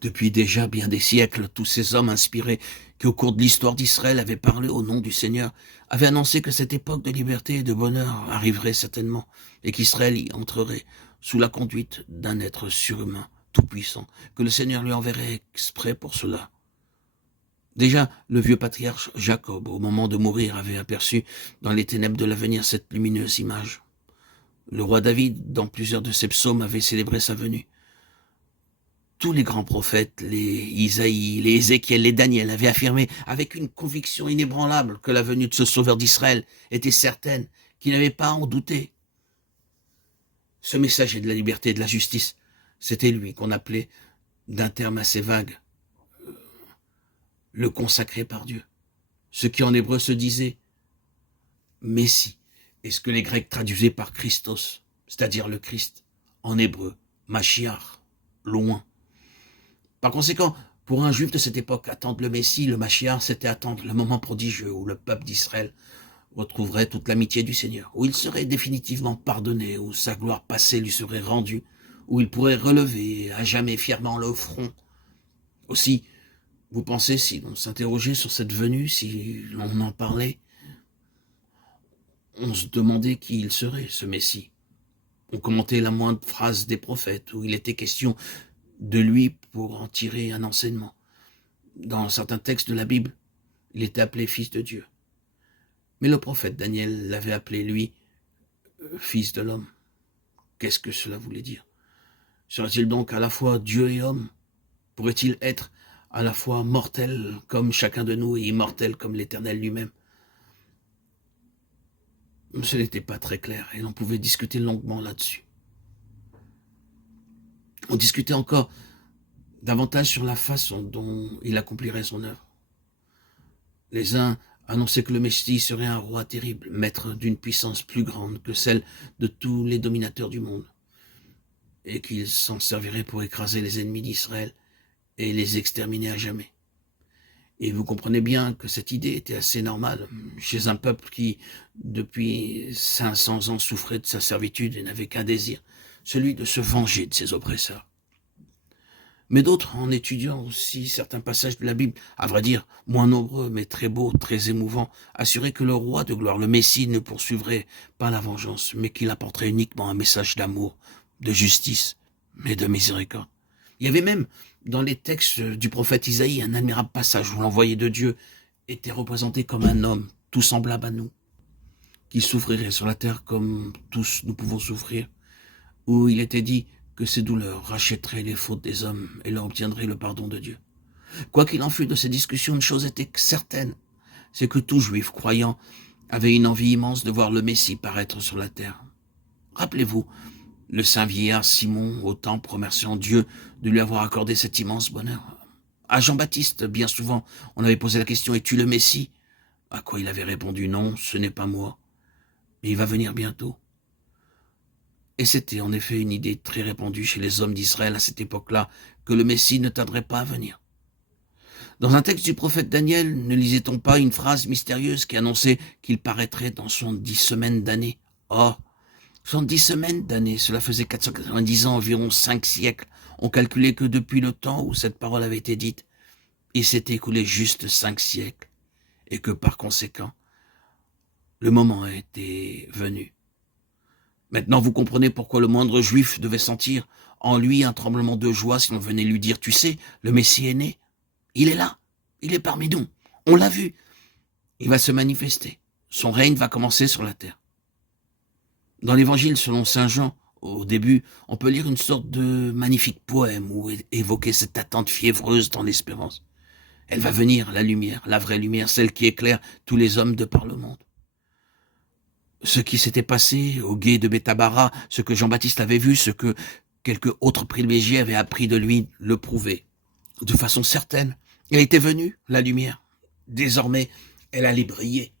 Depuis déjà bien des siècles, tous ces hommes inspirés qui au cours de l'histoire d'Israël avaient parlé au nom du Seigneur, avaient annoncé que cette époque de liberté et de bonheur arriverait certainement, et qu'Israël y entrerait sous la conduite d'un être surhumain, tout-puissant, que le Seigneur lui enverrait exprès pour cela. Déjà, le vieux patriarche Jacob, au moment de mourir, avait aperçu dans les ténèbres de l'avenir cette lumineuse image. Le roi David, dans plusieurs de ses psaumes, avait célébré sa venue. Tous les grands prophètes, les Isaïe, les Ézéchiel, les Daniel, avaient affirmé avec une conviction inébranlable que la venue de ce sauveur d'Israël était certaine, qu'il n'avait pas à en douter. Ce messager de la liberté et de la justice, c'était lui qu'on appelait, d'un terme assez vague, le consacré par Dieu. Ce qui en hébreu se disait Messie, et ce que les Grecs traduisaient par Christos, c'est-à-dire le Christ, en hébreu, Mashiach, loin. Par conséquent, pour un juif de cette époque, attendre le Messie, le Mashiach, c'était attendre le moment prodigieux où le peuple d'Israël retrouverait toute l'amitié du Seigneur, où il serait définitivement pardonné, où sa gloire passée lui serait rendue, où il pourrait relever à jamais fièrement le front. Aussi, vous pensez, si l'on s'interrogeait sur cette venue, si l'on en parlait, on se demandait qui il serait, ce Messie. On commentait la moindre phrase des prophètes, où il était question de lui pour en tirer un enseignement. Dans certains textes de la Bible, il était appelé fils de Dieu. Mais le prophète Daniel l'avait appelé, lui, fils de l'homme. Qu'est-ce que cela voulait dire? Serait-il donc à la fois Dieu et homme? Pourrait-il être à la fois mortel comme chacun de nous et immortel comme l'Éternel lui-même? Ce n'était pas très clair et l'on pouvait discuter longuement là-dessus. On discutait encore davantage sur la façon dont il accomplirait son œuvre. Les uns annonçaient que le Messie serait un roi terrible, maître d'une puissance plus grande que celle de tous les dominateurs du monde, et qu'il s'en servirait pour écraser les ennemis d'Israël et les exterminer à jamais. Et vous comprenez bien que cette idée était assez normale chez un peuple qui, depuis 500 ans, souffrait de sa servitude et n'avait qu'un désir, celui de se venger de ses oppresseurs. Mais d'autres, en étudiant aussi certains passages de la Bible, à vrai dire, moins nombreux, mais très beaux, très émouvants, assuraient que le roi de gloire, le Messie, ne poursuivrait pas la vengeance, mais qu'il apporterait uniquement un message d'amour, de justice, mais de miséricorde. Il y avait même, dans les textes du prophète Isaïe, un admirable passage où l'envoyé de Dieu était représenté comme un homme, tout semblable à nous, qui souffrirait sur la terre comme tous nous pouvons souffrir, où il était dit que ses douleurs rachèteraient les fautes des hommes et leur obtiendraient le pardon de Dieu. Quoi qu'il en fût de ces discussions, une chose était certaine, c'est que tout juif croyant avait une envie immense de voir le Messie paraître sur la terre. Rappelez-vous, le saint vieillard Simon au temple remerciant Dieu de lui avoir accordé cet immense bonheur. À Jean-Baptiste, bien souvent, on avait posé la question « Es-tu le Messie ?» À quoi il avait répondu « Non, ce n'est pas moi, mais il va venir bientôt. » Et c'était en effet une idée très répandue chez les hommes d'Israël à cette époque-là, que le Messie ne tarderait pas à venir. Dans un texte du prophète Daniel, ne lisait-on pas une phrase mystérieuse qui annonçait qu'il paraîtrait dans 70 semaines d'années? Or, 70 semaines d'années, cela faisait 490 ans, environ 5 siècles. On calculait que depuis le temps où cette parole avait été dite, il s'était écoulé juste 5 siècles, et que par conséquent, le moment était venu. Maintenant, vous comprenez pourquoi le moindre juif devait sentir en lui un tremblement de joie si l'on venait lui dire « Tu sais, le Messie est né. Il est là. Il est parmi nous. On l'a vu. Il va se manifester. Son règne va commencer sur la terre. » Dans l'évangile selon saint Jean, au début, on peut lire une sorte de magnifique poème où évoquer cette attente fiévreuse dans l'espérance. Elle va venir, la lumière, la vraie lumière, celle qui éclaire tous les hommes de par le monde. Ce qui s'était passé au gué de Bethabara, ce que Jean-Baptiste avait vu, ce que quelques autres privilégiés avaient appris de lui, le prouvait. De façon certaine, elle était venue, la lumière. Désormais, elle allait briller.